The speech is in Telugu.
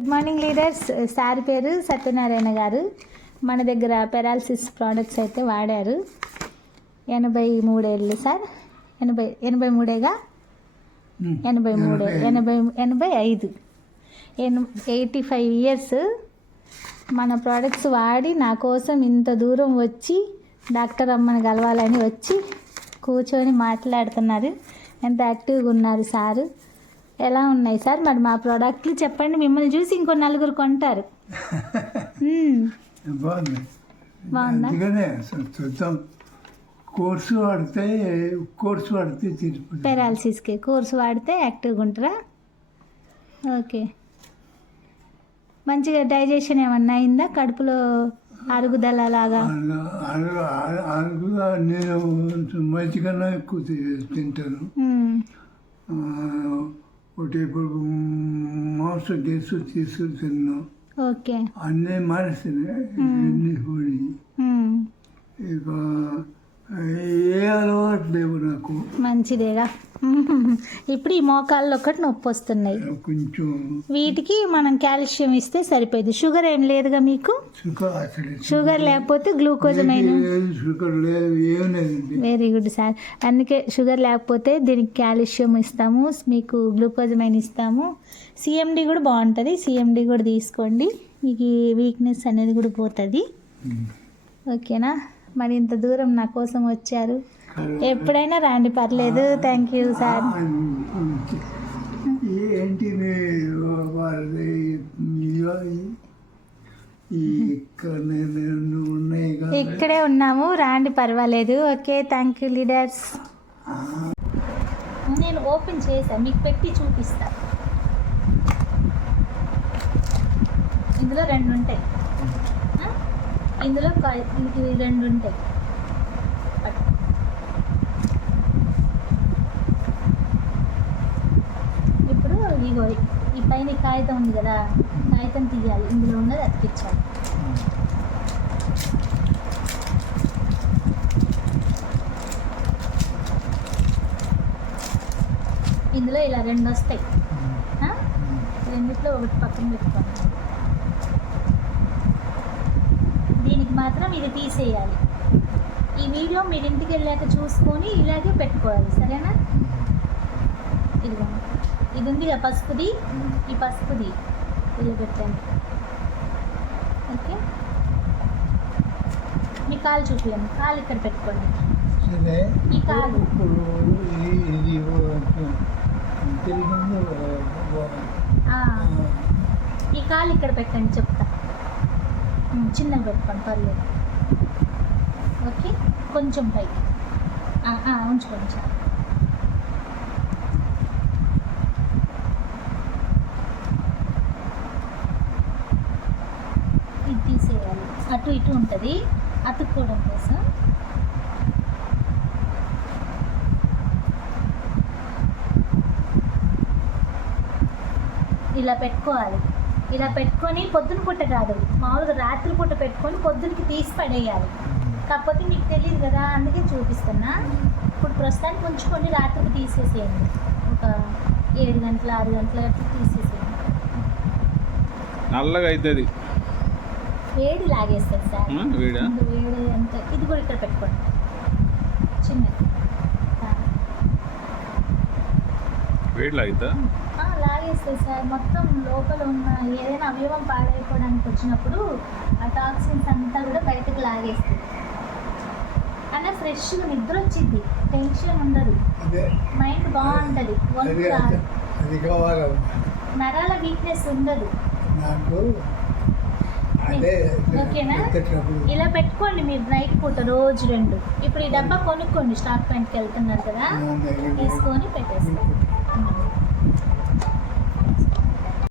గుడ్ మార్నింగ్ లీడర్స్ సార్ పేరు సత్యనారాయణ గారు. మన దగ్గర పెరాలసిస్ ప్రోడక్ట్స్ అయితే వాడారు. ఎనభై మూడేళ్ళు సార్ ఎనభై ఎనభై మూడేగా? ఎనభై మూడు ఎనభై ఎనభై ఐదు. ఎన్ ఎయిటీ ఫైవ్ ఇయర్స్ మన ప్రోడక్ట్స్ వాడి నా కోసం ఇంత దూరం వచ్చి డాక్టర్ అమ్మని కలవాలని వచ్చి కూర్చొని మాట్లాడుతున్నారు. ఎంత యాక్టివ్గా ఉన్నారు సారు ఎలా ఉన్నాయి సార్? మరి మా ప్రోడక్ట్లు చెప్పండి. మిమ్మల్ని చూసి ఇంకో నలుగురు కొంటారు. బాగుంది. అందుకనే చూద్దాం. కోర్సు వాడితే కోర్సు వాడితే తీరిపోతుంది. పెరాలసిస్కి కోర్సు వాడితే యాక్టివ్గా ఉంటారా? ఓకే. మంచిగా డైజెషన్ ఏమన్నా అయిందా? కడుపులో అరుగుదల లాగా? అనుకుగా నేను మంచికన్నా ఎక్కువ తింటాను. ఒకటి ఇప్పుడు మాంసం గెసు తీసుకుని తిన్నాను ఓకే. అన్నీ మానేస్తున్నాయి. ఇక ఏ అలవాటు లేవు నాకు. మంచిదేగా ఇప్పుడు ఈ మోకాళ్ళు ఒకటి నొప్పి వస్తున్నాయి. కొంచెం. వీటికి మనం కాల్షియం ఇస్తే సరిపోయింది. షుగర్ ఏం లేదుగా మీకు? షుగర్ లేకపోతే లేదండి. Very good sir. అందుకే షుగర్ లేకపోతే దీనికి కాల్షియం ఇస్తాము మీకు గ్లూకోజమైన్ ఇస్తాము. సిఎండి కూడా బాగుంటుంది. సిఎండి కూడా తీసుకోండి. మీకు వీక్నెస్ అనేది కూడా పోతుంది. ఓకేనా? మరి ఇంత దూరం నా కోసం వచ్చారు. ఎప్పుడైనా రాండి పర్లేదు. థ్యాంక్ యూ సార్ ఏంటి ఇక్కడ ఉన్నాము. రాండి పర్వాలేదు. ఓకే థ్యాంక్ యూ లీడర్స్ నేను ఓపెన్ చేశాను మీకు పెట్టి చూపిస్తా. ఇందులో రెండు ఉంటాయి? ఇందులో ఇవి రెండు ఉంటాయి. ఇప్పుడు ఇగో ఈ పైన కాగితం ఉంది కదా కాగితం తీయాలి. ఇందులో ఉన్నది అతికించాలి. ఇందులో ఇలా రెండు వస్తాయి? రెండిట్లో ఒకటి పక్కన పెట్టుకోండి దీనికి మాత్రం ఇది తీసేయాలి. ఈ వీడియో మీరు ఇంటికి వెళ్ళాక చూసుకొని ఇలాగే పెట్టుకోవాలి. సరేనా? ఇదిగో. ఇది ఉంది పసుపుది? ఈ పసుపుది. ఇలా పెట్టండి. ఓకే? మీ కాలు చూపించండి కాలు ఇక్కడ పెట్టుకోండి. ఈ కాలు. ఈ- ఇది కాలు ఇక్కడ పెట్టండి. ఉమ్, చిన్నగా పెట్టుకోండి పర్లేదు. ఓకే? కొంచెం పైకి. ఉంచుకోండి చాలు. ఇది తీసేయాలి. అటు ఇటు ఉంటుంది. అతుక్కోవడం కోసం. ఇలా పెట్టుకోవాలి. ఇలా పెట్టుకొని పొద్దున పూట కాదు మామూలుగా రాత్రి పూట పెట్టుకొని పొద్దునకి తీసి పడేయాలి. కాకపోతే మీకు తెలియదు కదా అందుకే చూపిస్తున్నా. ఇప్పుడు ప్రస్తుతానికి ఉంచుకొని రాత్రికి తీసేసేయండి. ఒక ఏడు గంటల ఆరు గంటల అట్లా తీసేసేయండి. నల్లగా అవుతుంది వేడి లాగేస్తుంది సార్. వీడా అంత. ఇది కూడా ఇక్కడ పెట్టుకోండి. చిన్నది ఆ. వేడి లాగుతా ఆ, లాగేస్తుంది సార్. మొత్తం లోపల ఉన్న ఏదైనా అవయవం పాడైపోవడానికి వచ్చినప్పుడు ఆ టాక్సిన్స్ అంతా కూడా బయటకు లాగేస్తుంది. అన్న ఫ్రెష్గా నిద్ర వచ్చింది టెన్షన్ ఉండదు. మైండ్ బాగుంటుంది. వణుకు రాదు. నరాల వీక్నెస్ ఉండదు. నాకు అదే ఓకేనా? ఇలా పెట్టుకోండి మీరు నైట్ పూట రోజు రెండు. ఇప్పుడు ఈ డబ్బా కొనుక్కోండి. స్టాక్ పాయింట్కి వెళ్తున్నారు కదా. తీసుకొని పెట్టేసుకోండి